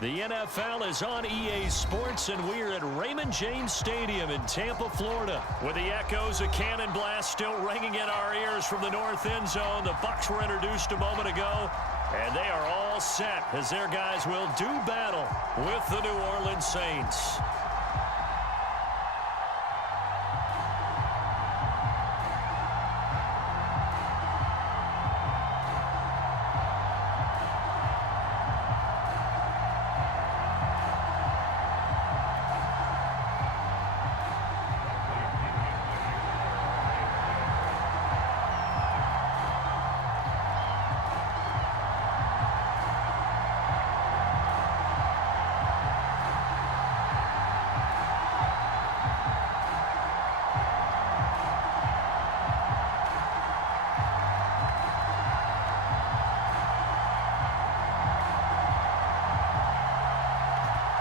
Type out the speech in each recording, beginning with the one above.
The NFL is on EA Sports, and we're at Raymond James Stadium in Tampa, Florida. With the echoes of Cannon Blast still ringing in our ears from the north end zone, the Bucs were introduced a moment ago, and they are all set as their guys will do battle with the New Orleans Saints.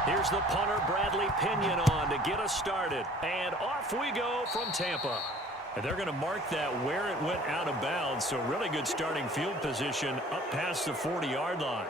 Here's the punter, Bradley Pinion, on to get us started. And off we go from Tampa. And they're going to mark that where it went out of bounds. So really good starting field position up past the 40-yard line.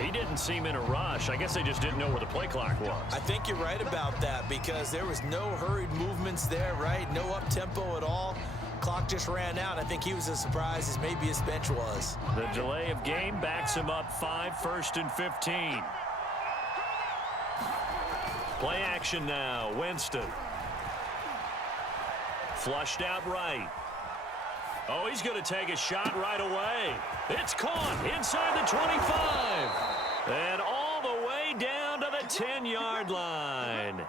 He didn't seem in a rush. I guess they just didn't know where the play clock was. I think you're right about that because there was no hurried movements there, right? No up-tempo at all. Clock just ran out. I think he was as surprised as maybe his bench was. The delay of game backs him up 5, 1st and 15. Play action now. Winston. Flushed out right. Oh, he's going to take a shot right away. It's caught inside the 25. And all the way down to the 10-yard line.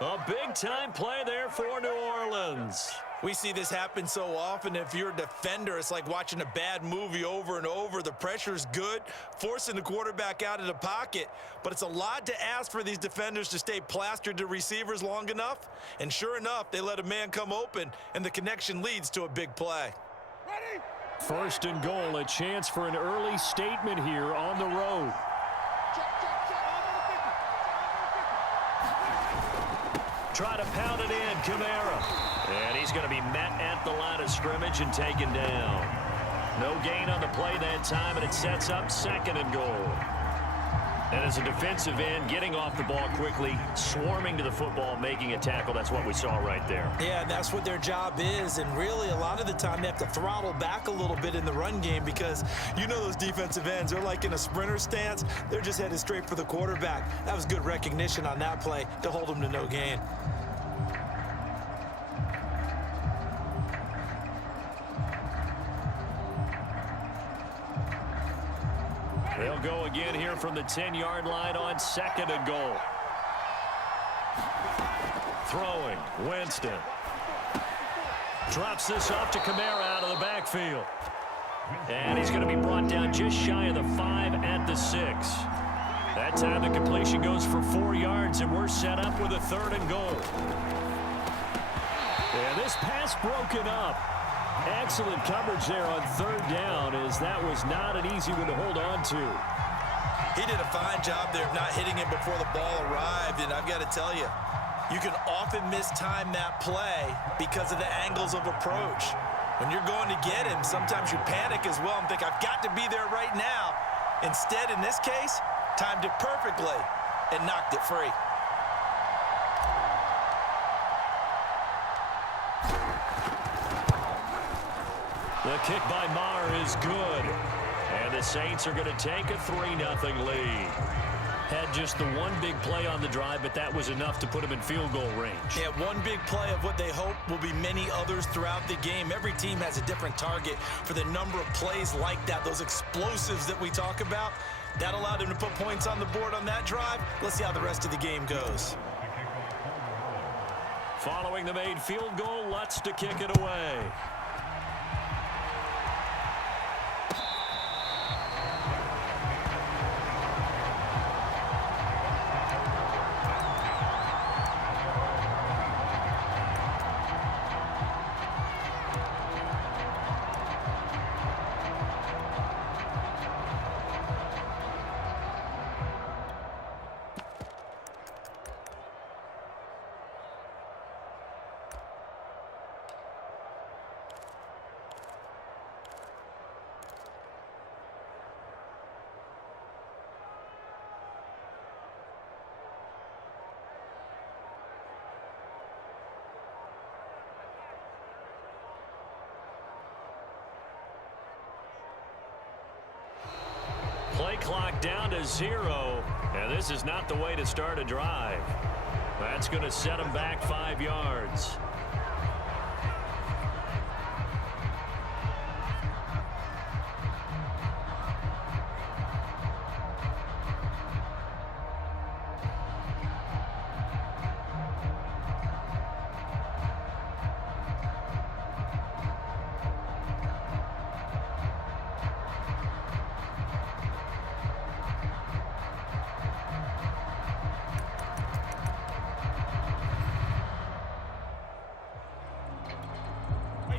A big-time play there for New Orleans. We see this happen so often. If you're a defender, it's like watching a bad movie over and over. The pressure's good, forcing the quarterback out of the pocket. But it's a lot to ask for these defenders to stay plastered to receivers long enough. And sure enough, they let a man come open, and the connection leads to a big play. Ready? 1st and goal, a chance for an early statement here on the road. Try to pound it in, Kamara. And he's going to be met at the line of scrimmage and taken down. No gain on the play that time, and it sets up 2nd and goal. And as a defensive end, getting off the ball quickly, swarming to the football, making a tackle, that's what we saw right there. Yeah, that's what their job is, and really a lot of the time they have to throttle back a little bit in the run game because you know those defensive ends, they're like in a sprinter stance. They're just headed straight for the quarterback. That was good recognition on that play to hold them to no gain. They'll go again here from the 10-yard line on 2nd and goal. Throwing, Winston. Drops this off to Kamara out of the backfield. And he's going to be brought down just shy of the 5 at the 6. That time the completion goes for 4 yards, and we're set up with a 3rd and goal. And this pass broken up. Excellent coverage there on 3rd down, as that was not an easy one to hold on to. He did a fine job there of not hitting it before the ball arrived, and I've got to tell you, you can often mistime that play because of the angles of approach. When you're going to get him, sometimes you panic as well and think, I've got to be there right now. Instead, in this case, timed it perfectly and knocked it free. The kick by Maher is good. And the the Saints are going to take a 3-0 lead. Had just the one big play on the drive, but that was enough to put them in field goal range. Yeah, one big play of what they hope will be many others throughout the game. Every team has a different target for the number of plays like that, those explosives that we talk about. That allowed him to put points on the board on that drive. Let's see how the rest of the game goes. Following the made field goal, Lutz to kick it away. Play clock down to 0, and this is not the way to start a drive. That's going to set them back 5 yards.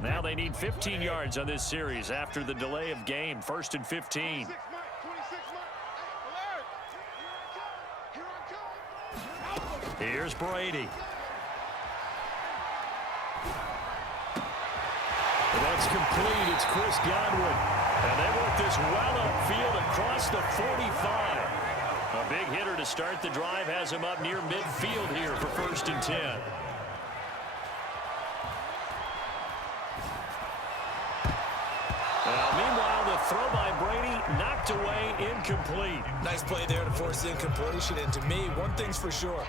Now they need 15 yards on this series after the delay of game. 1st and 15. Here's Brady. That's complete. It's Chris Godwin. And they work this well upfield across the 45. A big hitter to start the drive has him up near midfield here for 1st and 10. Meanwhile, the throw by Brady knocked away, incomplete. Nice play there to force incompletion. And to me, one thing's for sure.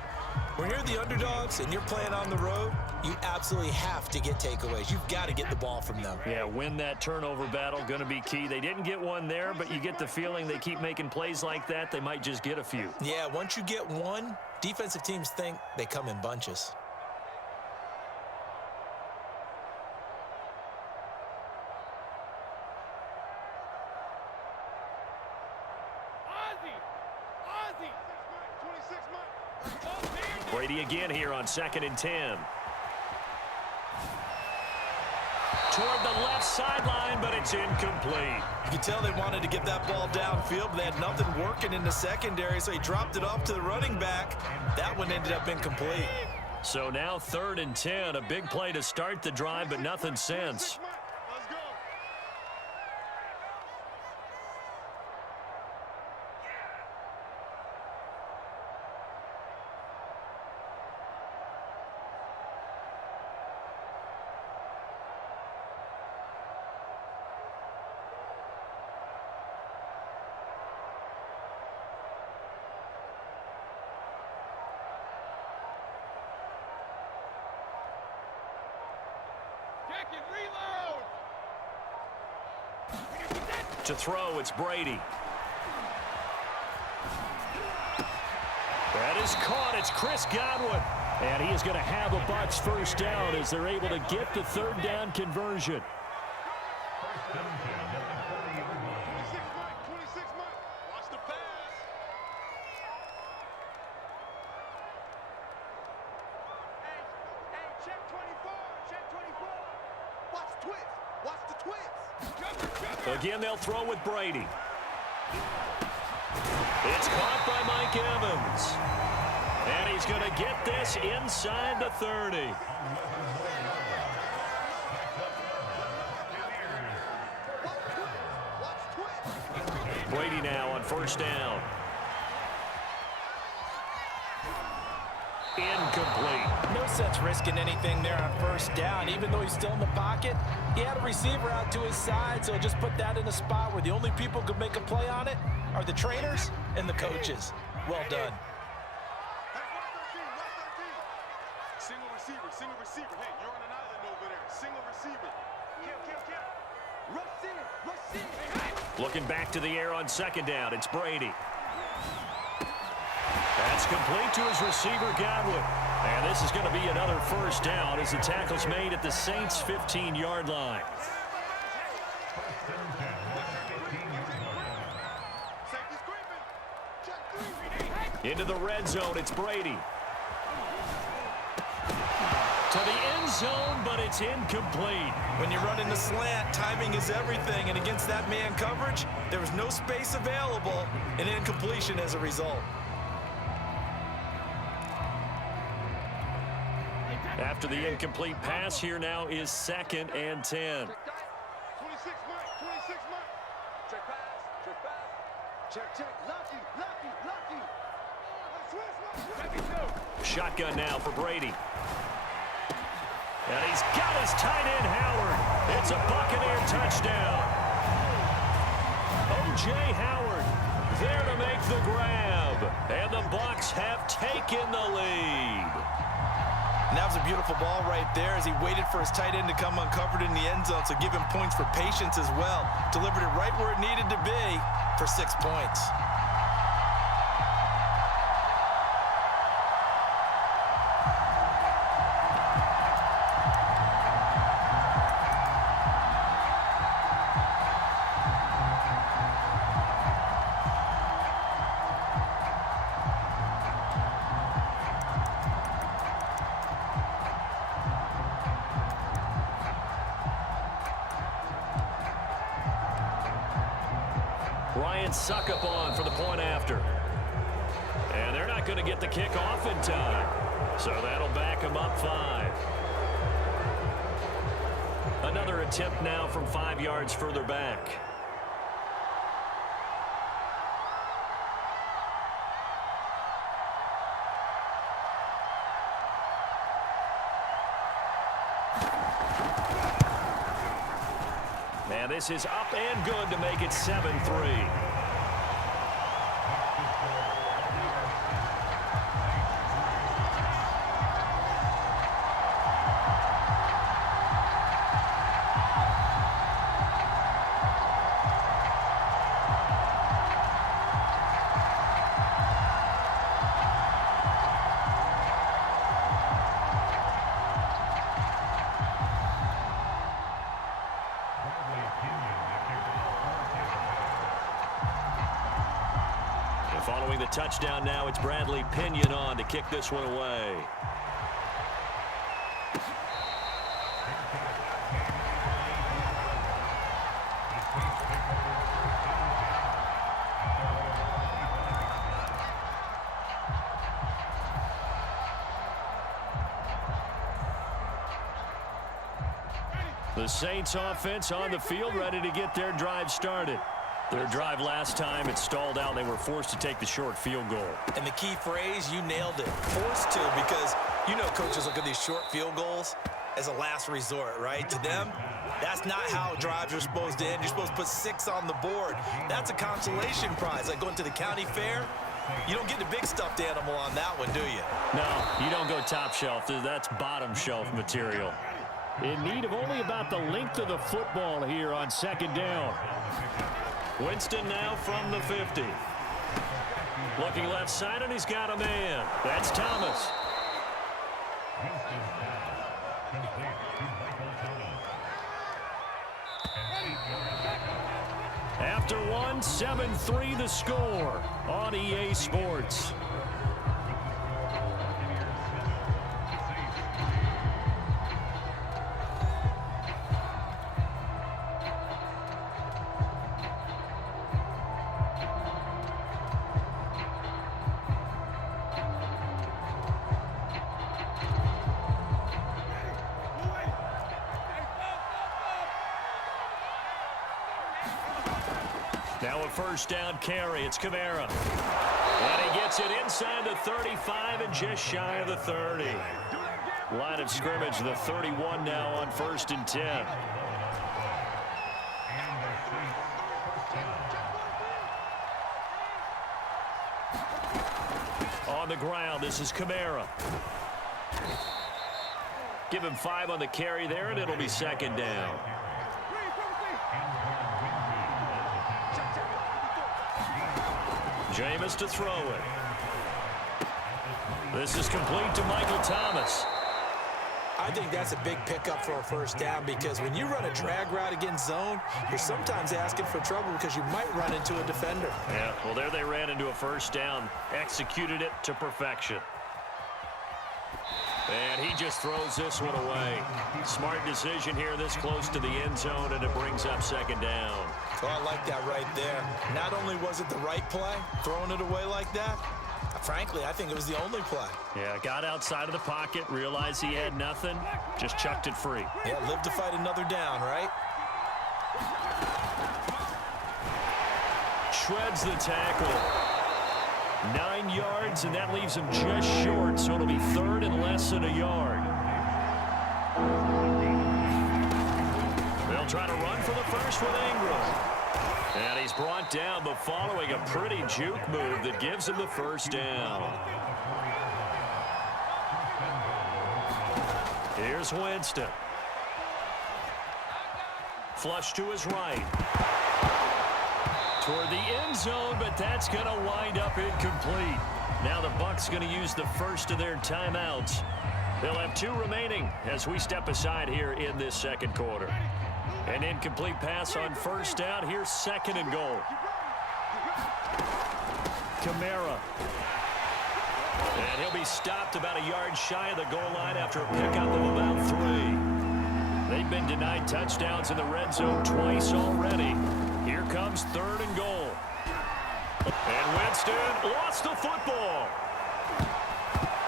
When you're the underdogs and you're playing on the road, you absolutely have to get takeaways. You've got to get the ball from them. Yeah, win that turnover battle, going to be key. They didn't get one there, but you get the feeling they keep making plays like that, they might just get a few. Yeah, once you get one, defensive teams think they come in bunches. Brady again here on 2nd and 10. Toward the left sideline, but it's incomplete. You can tell they wanted to get that ball downfield, but they had nothing working in the secondary, so he dropped it off to the running back. That one ended up incomplete. So now 3rd and 10, a big play to start the drive, but nothing since. To throw, it's Brady. That is caught. It's Chris Godwin. And he is going to have a Bucs first down as they're able to get the 3rd down conversion. Watch the pass. Hey, check 24. Check 24. Watch the twist. Watch the twist. Again, they'll throw with Brady. It's caught by Mike Evans. And he's going to get this inside the 30. Brady now on 1st down. incomplete. No sense risking anything there on first down. Even though he's still in the pocket, he had a receiver out to his side, so just put that in a spot where the only people who could make a play on it are the trainers and the coaches. Well done. Single receiver, single receiver. Hey, you're on an island over there. Single receiver. Kill. Rush in. Hey. Looking back to the air on second down. It's Brady. That's complete to his receiver, Godwin. And this is going to be another first down as the tackle's made at the Saints' 15-yard line. Into the red zone, it's Brady. To the end zone, but it's incomplete. When you run in the slant, timing is everything, and against that man coverage, there was no space available, and incompletion as a result. After the incomplete pass, here now is 2nd and 10. 26 Mike. Check pass. Check. Lucky. Shotgun now for Brady. And he's got his tight end, Howard. It's a Buccaneer touchdown. O.J. Howard there to make the grab. And the Bucs have taken the lead. And that was a beautiful ball right there as he waited for his tight end to come uncovered in the end zone, so give him points for patience as well. Delivered it right where it needed to be for 6 points. Ryan Suckup on for the point after. And they're not going to get the kick off in time. So that'll back them up 5. Another attempt now from 5 yards further back. And this is up and good to make it 7-3. Following the touchdown now, it's Bradley Pinion on to kick this one away. The Saints offense on the field, ready to get their drive started. Their drive last time, it stalled out. They were forced to take the short field goal. And the key phrase, you nailed it. Forced to, because you know coaches look at these short field goals as a last resort, right? To them, that's not how drives are supposed to end. You're supposed to put 6 on the board. That's a consolation prize. Like going to the county fair, you don't get the big stuffed animal on that one, do you? No, you don't go top shelf. That's bottom shelf material. In need of only about the length of the football here on 2nd down. Winston now from the 50. Looking left side, and he's got a man. That's Thomas. After one, 7-3 the score on EA Sports. Now a first down carry. It's Kamara. And he gets it inside the 35 and just shy of the 30. Line of scrimmage, the 31 now on 1st and 10. On the ground, this is Kamara. Give him 5 on the carry there, and it'll be 2nd down. Jameis to throw it. This is complete to Michael Thomas. I think that's a big pickup for a 1st down because when you run a drag route against zone, you're sometimes asking for trouble because you might run into a defender. Yeah, well, there they ran into a 1st down. Executed it to perfection. And he just throws this one away. Smart decision here this close to the end zone, and it brings up 2nd down. Oh, I like that right there. Not only was it the right play, throwing it away like that, frankly, I think it was the only play. Yeah, got outside of the pocket, realized he had nothing, just chucked it free. Yeah, live to fight another down, right? Shreds the tackle. 9 yards, and that leaves him just short, so it'll be 3rd and less than a yard. They'll try to run for the first with Ingram. And he's brought down, but following a pretty juke move that gives him the 1st down. Here's Winston. Flush to his right. Toward the end zone, but that's going to wind up incomplete. Now the Bucs going to use the first of their timeouts. They'll have 2 remaining as we step aside here in this 2nd quarter. An incomplete pass on 1st down. Here's 2nd and goal. Kamara. And he'll be stopped about a yard shy of the goal line after a pickup of about 3. They've been denied touchdowns in the red zone twice already. Here comes 3rd and goal. And Winston lost the football.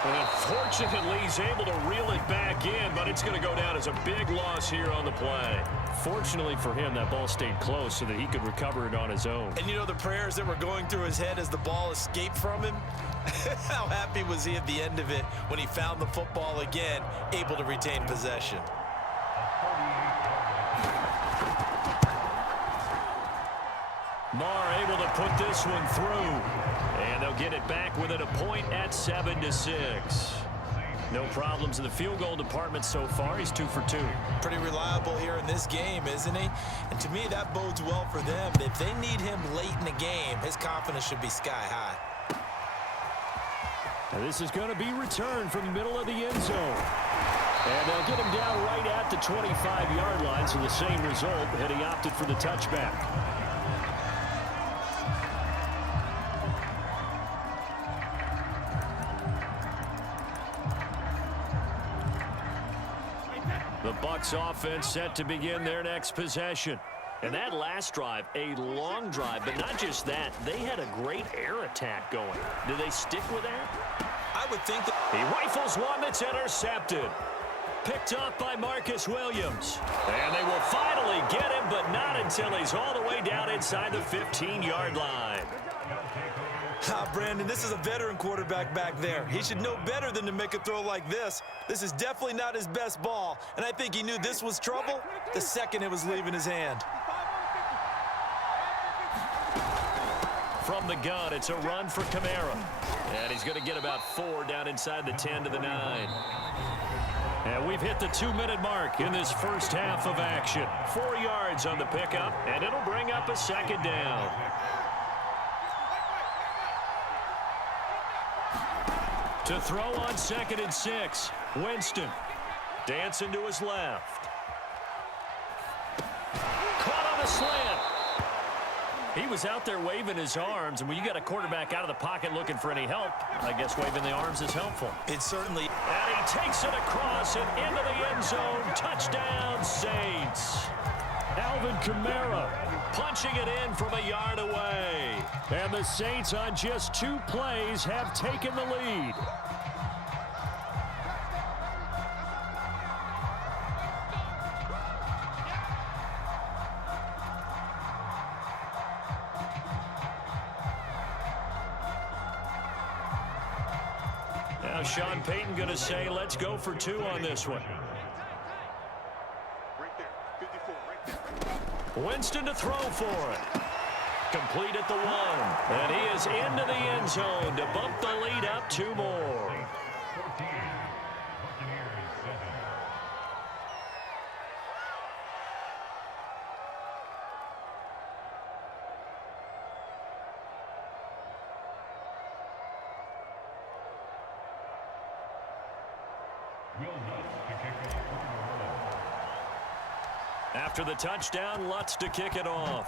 And unfortunately, he's able to reel it back in, but it's going to go down as a big loss here on the play. Fortunately for him, that ball stayed close so that he could recover it on his own. And you know the prayers that were going through his head as the ball escaped from him? How happy was he at the end of it when he found the football again, able to retain possession? Marr able to put this one through. And they'll get it back within a point at 7-6. No problems in the field goal department so far. He's 2 for 2. Pretty reliable here in this game, isn't he? And to me, that bodes well for them. If they need him late in the game, his confidence should be sky high. And this is going to be returned from the middle of the end zone. And they'll get him down right at the 25-yard line, so the same result had he opted for the touchback. The Bucs offense set to begin their next possession. And that last drive, a long drive, but not just that. They had a great air attack going. Do they stick with that? I would think that he rifles one that's intercepted. Picked up by Marcus Williams. And they will finally get him, but not until he's all the way down inside the 15-yard line. Brandon, this is a veteran quarterback back there. He should know better than to make a throw like this. This is definitely not his best ball, and I think he knew this was trouble the second it was leaving his hand. From the gun, it's a run for Kamara. And he's going to get about 4 down inside the 10 to the 9. And we've hit the 2-minute mark in this first half of action. 4 yards on the pickup, and it'll bring up a 2nd down. To throw on 2nd and 6, Winston dancing to his left. Caught on a slant. He was out there waving his arms, and when you got a quarterback out of the pocket looking for any help, I guess waving the arms is helpful. It certainly. And he takes it across and into the end zone. Touchdown, Saints. Alvin Kamara punching it in from a yard away. And the Saints on just 2 plays have taken the lead. Sean Payton going to say, let's go for 2 on this one. Right there. 54. Right there. Winston to throw for it. Complete at the 1. And he is into the end zone to bump the lead up 2 more. After the touchdown, Lutz to kick it off.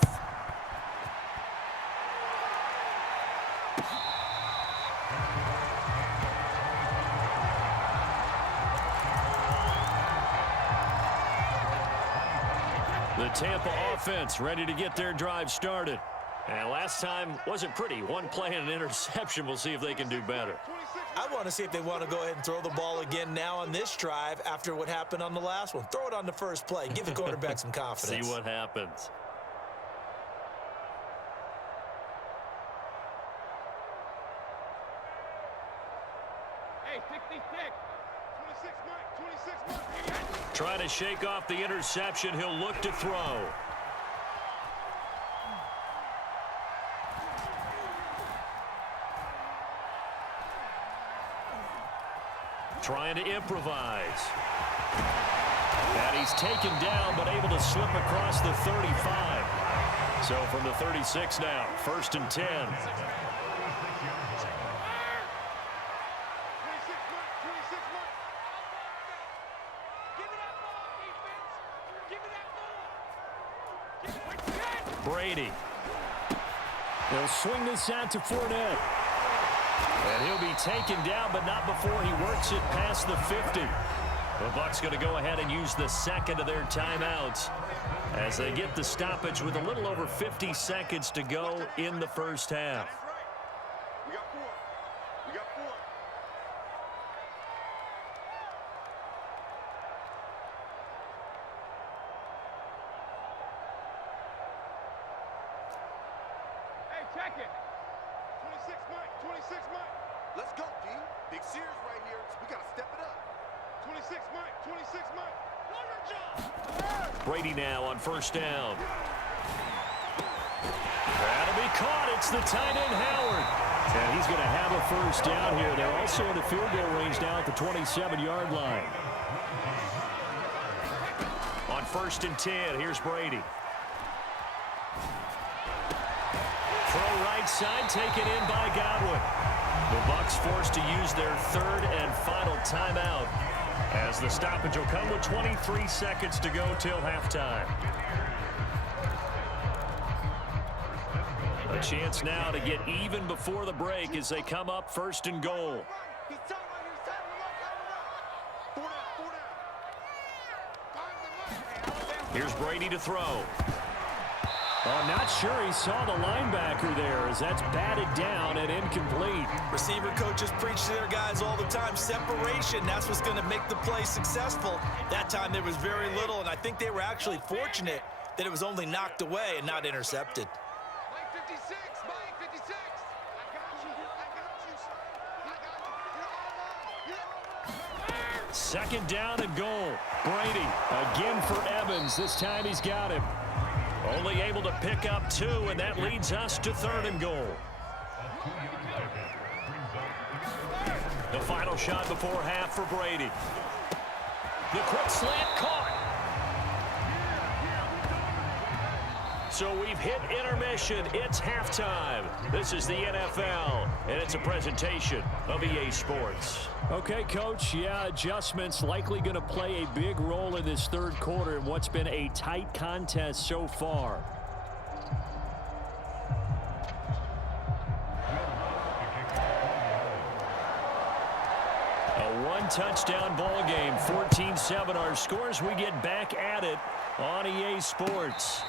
The Tampa offense ready to get their drive started. And last time wasn't pretty. One play and an interception. We'll see if they can do better. I want to see if they want to go ahead and throw the ball again now on this drive after what happened on the last one. Throw it on the first play. Give the quarterback some confidence. See what happens. Hey, 66. 26, Mike. 26, Mike. Trying to shake off the interception. He'll look to throw. Trying to improvise. And he's taken down, but able to slip across the 35. So from the 36 now, 1st and 10. 26, Mike. 26, Mike. Give me that ball, defense. Give me that ball. Brady. They'll swing this out to Fournette. And he'll be taken down, but not before he works it past the 50. The Bucs going to go ahead and use the second of their timeouts as they get the stoppage with a little over 50 seconds to go in the first half. That's right. We got 4. We got 4. Hey, check it. 26, Mike. 26, Mike. Let's go, G. Big Sears right here. We got to step it up. 26, Mike. 26, Mike. Brady now on 1st down. That'll be caught. It's the tight end, Howard. And he's going to have a 1st down here. They're also in the field goal range now at the 27-yard line. On 1st and 10, here's Brady. Throw right side, taken in by Godwin. The Bucs forced to use their 3rd and final timeout as the stoppage will come with 23 seconds to go till halftime. A chance now to get even before the break as they come up 1st and goal. Here's Brady to throw. Oh, not sure he saw the linebacker there as that's batted down and incomplete. Receiver coaches preach to their guys all the time. Separation, that's what's going to make the play successful. That time there was very little, and I think they were actually fortunate that it was only knocked away and not intercepted. Mike 56, Mike 56. I got you. 2nd down and goal. Brady again for Evans. This time he's got him. Only able to pick up 2, and that leads us to 3rd and goal. The final shot before half for Brady. The quick slant caught. So we've hit intermission. It's halftime. This is the NFL, and it's a presentation of EA Sports. Okay, Coach, yeah, adjustments likely going to play a big role in this 3rd quarter in what's been a tight contest so far. A 1-touchdown ball game, 14-7 our scores. We get back at it on EA Sports.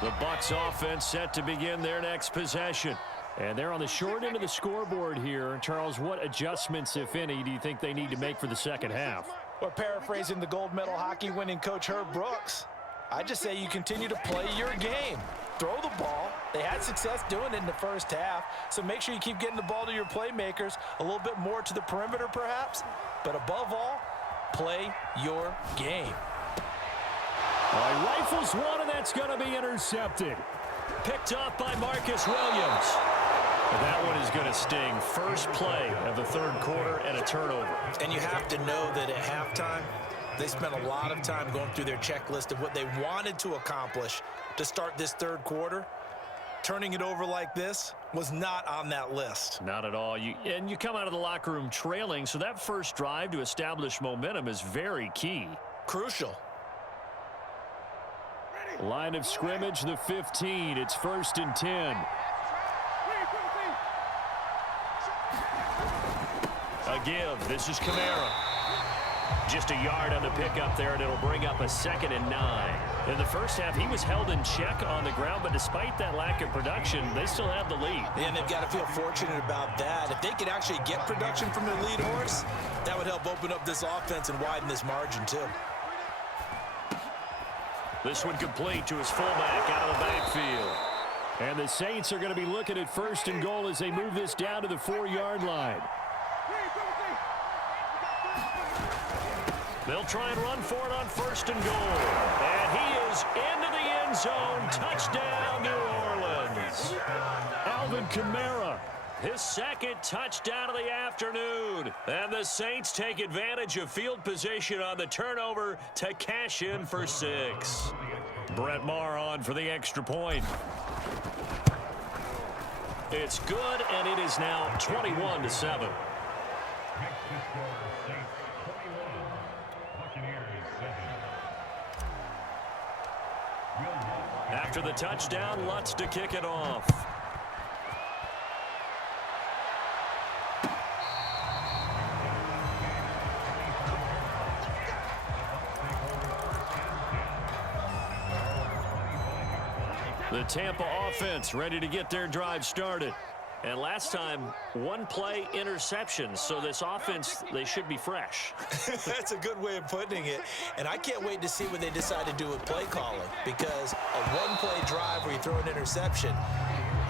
The Bucs offense set to begin their next possession. And they're on the short end of the scoreboard here. Charles, what adjustments, if any, do you think they need to make for the second half? Or paraphrasing the gold medal hockey winning coach Herb Brooks, I just say you continue to play your game. Throw the ball. They had success doing it in the first half, so make sure you keep getting the ball to your playmakers, a little bit more to the perimeter perhaps, but above all, play your game. Rifles one, and that's going to be intercepted. Picked off by Marcus Williams. But that one is going to sting. First play of the third quarter and a turnover. And you have to know that at halftime, they spent a lot of time going through their checklist of what they wanted to accomplish to start this third quarter. Turning it over like this was not on that list. Not at all. You come out of the locker room trailing, so that first drive to establish momentum is very key. Crucial. Line of scrimmage, the 15. It's 1st and 10. A give. This is Kamara. Just a yard on the pickup there, and it'll bring up a 2nd and 9. In the first half, he was held in check on the ground, but despite that lack of production, they still have the lead. And they've got to feel fortunate about that. If they could actually get production from their lead horse, that would help open up this offense and widen this margin too. This one complete to his fullback out of the backfield. And the Saints are going to be looking at 1st and goal as they move this down to the 4-yard line. They'll try and run for it on 1st and goal. And he is into the end zone. Touchdown, New Orleans. Alvin Kamara, his 2nd touchdown of the afternoon. And the Saints take advantage of field position on the turnover to cash in for 6. Brett Maher on for the extra point. It's good, and it is now 21-7. After the touchdown, Lutz to kick it off. The Tampa offense ready to get their drive started. And last time, 1-play interception. So this offense, they should be fresh. That's a good way of putting it. And I can't wait to see what they decide to do with play calling. Because a 1-play drive where you throw an interception,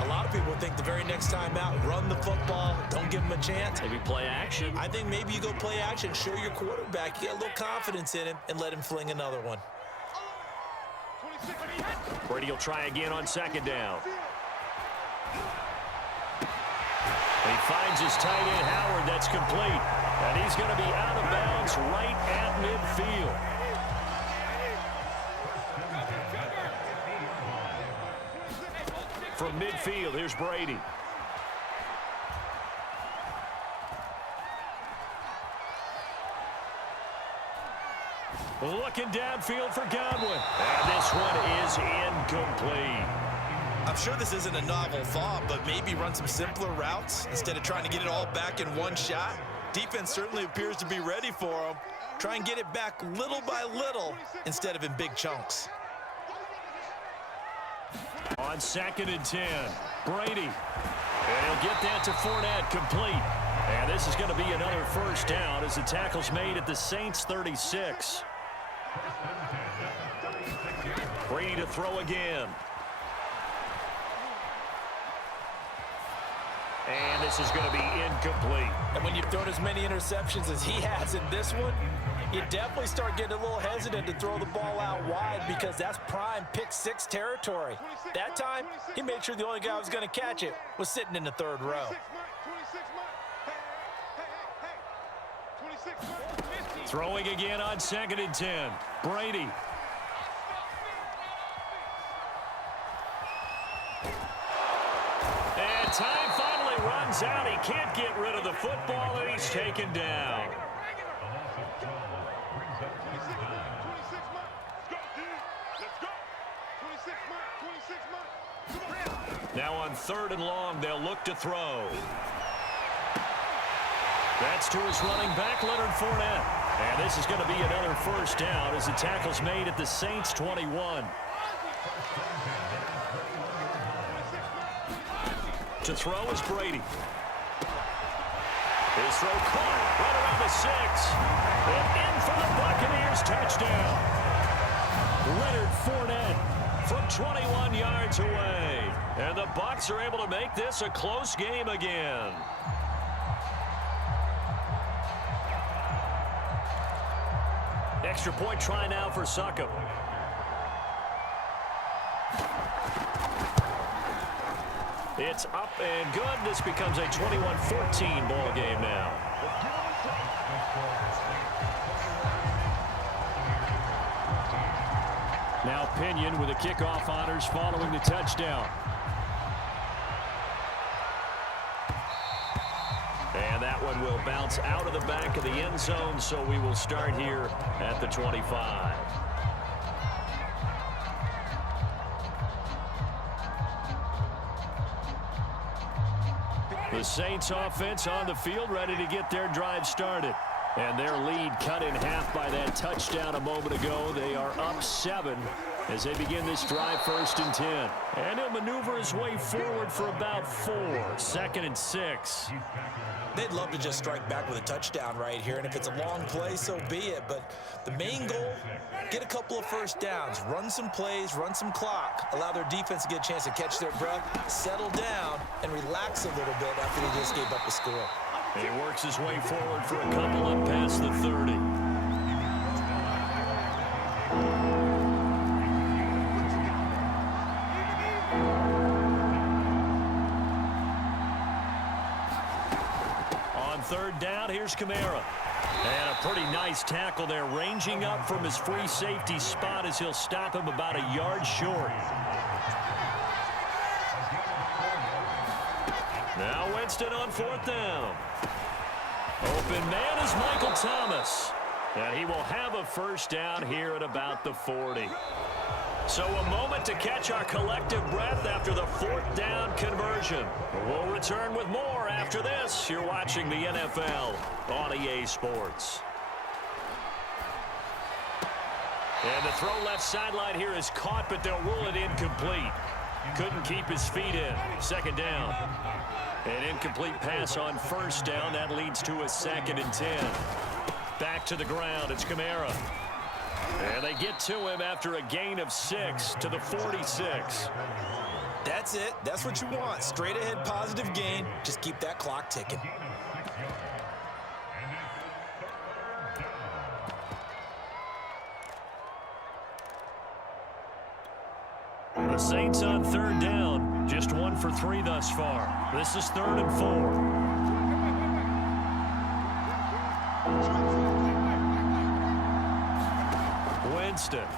a lot of people think the very next time out, run the football, don't give them a chance. Maybe play action. I think maybe you go play action, show your quarterback, get a little confidence in him, and let him fling another one. Brady will try again on 2nd down. He finds his tight end, Howard. That's complete. And he's going to be out of bounds right at midfield. From midfield, here's Brady. Looking downfield for Godwin. And this one is incomplete. I'm sure this isn't a novel thought, but maybe run some simpler routes instead of trying to get it all back in one shot. Defense certainly appears to be ready for them. Try and get it back little by little instead of in big chunks. On 2nd and 10, Brady. And he'll get that to Fournette, complete. And this is going to be another 1st down as the tackle's made at the Saints' 36. Brady to throw again. And this is going to be incomplete. And when you've thrown as many interceptions as he has in this one, you definitely start getting a little hesitant to throw the ball out wide because that's prime pick-6 territory. That time, he made sure the only guy who was going to catch it was sitting in the 3rd row. Throwing again on 2nd and 10. Brady. And time finally runs out. He can't get rid of the football, and he's taken down. Now on 3rd and long, they'll look to throw. That's to his running back, Leonard Fournette. And this is going to be another 1st down as the tackle's made at the Saints' 21. To throw is Brady. His throw caught right around the 6. And in for the Buccaneers touchdown. Leonard Fournette from 21 yards away. And the Bucs are able to make this a close game again. Extra point try now for Succop. It's up and good. This becomes a 21-14 ball game now. Now Pinion with the kickoff honors following the touchdown. And that one will bounce out of the back of the end zone, so we will start here at the 25. The Saints offense on the field, ready to get their drive started. And their lead cut in half by that touchdown a moment ago. They are up 7 as they begin this drive, 1st and 10. And he'll maneuver his way forward for about 4. 2nd and 6. They'd love to just strike back with a touchdown right here, and if it's a long play, so be it. But the main goal, get a couple of first downs, run some plays, run some clock, allow their defense to get a chance to catch their breath, settle down, and relax a little bit after they just gave up a score. He works his way forward for a couple up past the 30. On 3rd down, here's Kamara. And a pretty nice tackle there, ranging up from his free safety spot as he'll stop him about a yard short. Now Winston on 4th down. Open man is Michael Thomas. And he will have a first down here at about the 40. So a moment to catch our collective breath after the 4th down conversion. We'll return with more after this. You're watching the NFL on EA Sports. And the throw left sideline here is caught, but they'll rule it incomplete. Couldn't keep his feet in. 2nd down. An incomplete pass on 1st down. That leads to a 2nd and 10. Back to the ground. It's Kamara. And they get to him after a gain of 6 to the 46. That's it. That's what you want. Straight ahead positive gain. Just keep that clock ticking. The Saints on 3rd down. Just 1 for 3 thus far. This is 3rd and 4. Winston.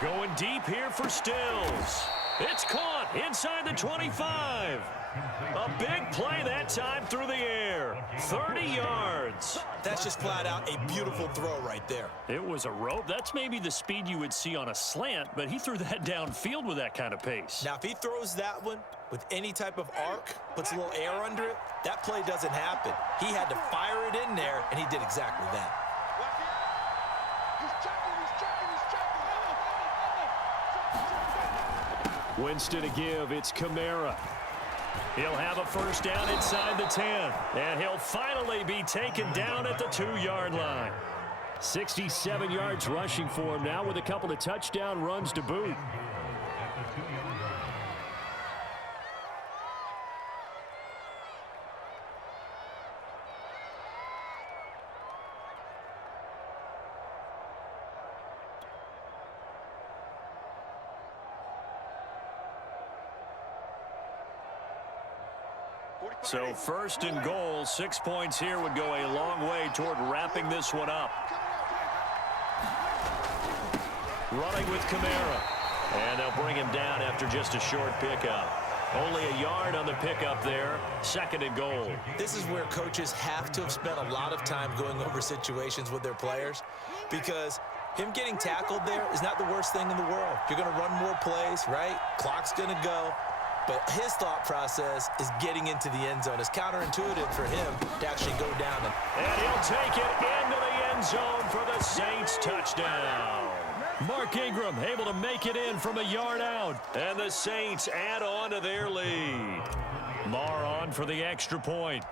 Going deep here for Stills. It's caught inside the 25. A big play that time through the air. 30 yards. That's just flat out a beautiful throw right there. It was a rope. That's maybe the speed you would see on a slant, but he threw that downfield with that kind of pace. Now, if he throws that one with any type of arc, puts a little air under it, that play doesn't happen. He had to fire it in there, and he did exactly that. Winston to give. It's Kamara. He'll have a first down inside the 10. And he'll finally be taken down at the 2-yard line. 67 yards rushing for him now with a couple of touchdown runs to boot. So 1st and goal, 6 points here would go a long way toward wrapping this one up. Running with Kamara. And they'll bring him down after just a short pickup. Only a yard on the pickup there. 2nd and goal. This is where coaches have to have spent a lot of time going over situations with their players, because him getting tackled there is not the worst thing in the world. You're going to run more plays, right? Clock's going to go. But his thought process is getting into the end zone. It's counterintuitive for him to actually go down. And he'll take it into the end zone for the Saints touchdown. Mark Ingram able to make it in from a yard out. And the Saints add on to their lead. Marr on for the extra point.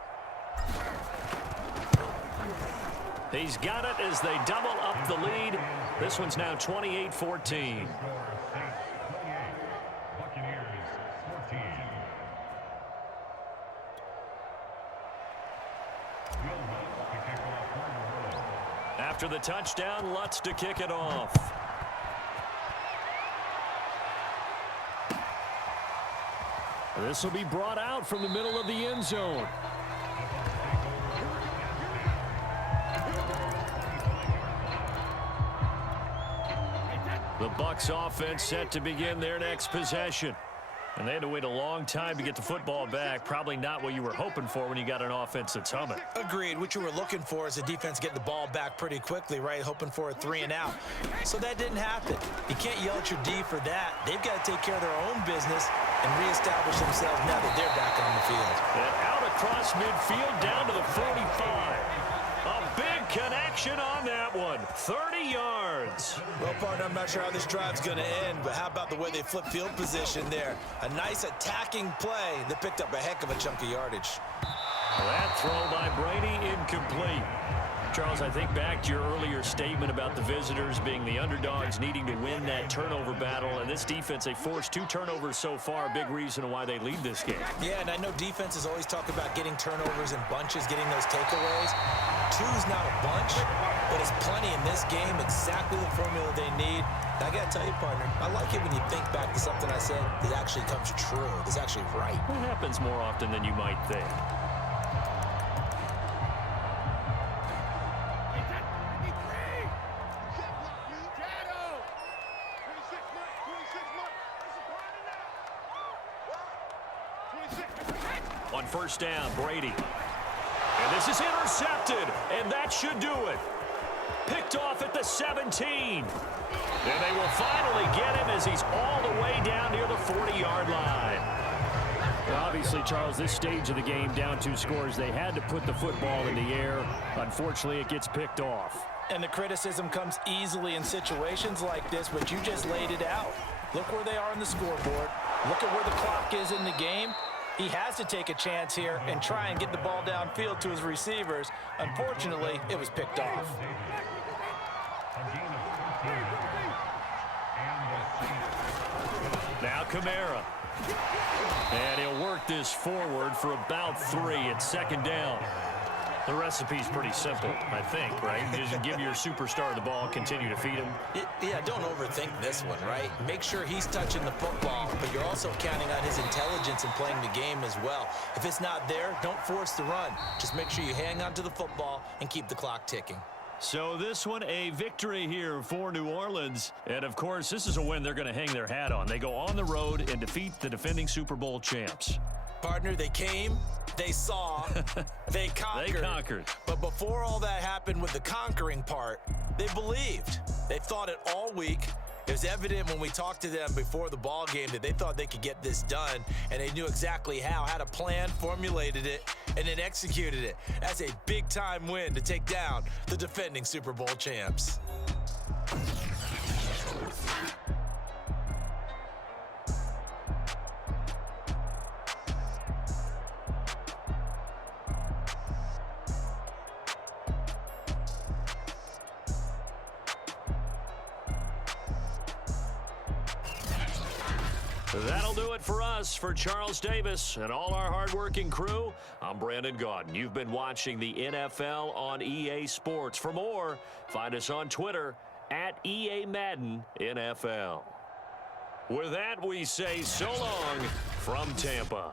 He's got it as they double up the lead. This one's now 28-14. After the touchdown, Lutz to kick it off. This will be brought out from the middle of the end zone. The Bucs offense set to begin their next possession. And they had to wait a long time to get the football back. Probably not what you were hoping for when you got an offense that's humming. Agreed. What you were looking for is the defense getting the ball back pretty quickly, right? Hoping for a 3 and out. So that didn't happen. You can't yell at your D for that. They've got to take care of their own business and reestablish themselves now that they're back on the field. And out across midfield down to the 45. A big connection on that one. 30 yards. Well, partner, I'm not sure how this drive's going to end, but how about the way they flip field position there? A nice attacking play that picked up a heck of a chunk of yardage. That throw by Brady incomplete. Charles, I think back to your earlier statement about the visitors being the underdogs needing to win that turnover battle. And this defense, they forced 2 turnovers so far. Big reason why they lead this game. Yeah, and I know defenses always talk about getting turnovers in bunches, getting those takeaways. 2's not a bunch, but it's plenty in this game. Exactly the formula they need. And I got to tell you, partner, I like it when you think back to something I said that actually comes true, that's actually right. It happens more often than you might think. On first down, Brady. And this is intercepted, and that should do it. Picked off at the 17. And they will finally get him as he's all the way down near the 40-yard line. Well, obviously, Charles, this stage of the game, down 2 scores, they had to put the football in the air. Unfortunately, it gets picked off. And the criticism comes easily in situations like this, but you just laid it out. Look where they are on the scoreboard. Look at where the clock is in the game. He has to take a chance here and try and get the ball downfield to his receivers. Unfortunately, it was picked off. Now Kamara. And he'll work this forward for about 3 at second down. The recipe's pretty simple, I think, right? Just give your superstar the ball, continue to feed him. Yeah, don't overthink this one, right? Make sure he's touching the football, but you're also counting on his intelligence in playing the game as well. If it's not there, don't force the run. Just make sure you hang on to the football and keep the clock ticking. So this one, a victory here for New Orleans. And, of course, this is a win they're going to hang their hat on. They go on the road and defeat the defending Super Bowl champs. Partner, they came, they saw, they conquered. They conquered. But before all that happened with the conquering part, they believed. They thought it all week. It was evident when we talked to them before the ball game that they thought they could get this done, and they knew exactly how, had a plan, formulated it, and then executed it. That's a big-time win to take down the defending Super Bowl champs. That'll do it for us. For Charles Davis and all our hardworking crew, I'm Brandon Gaudin. You've been watching the NFL on EA Sports. For more, find us on Twitter at EA Madden NFL. With that, we say so long from Tampa.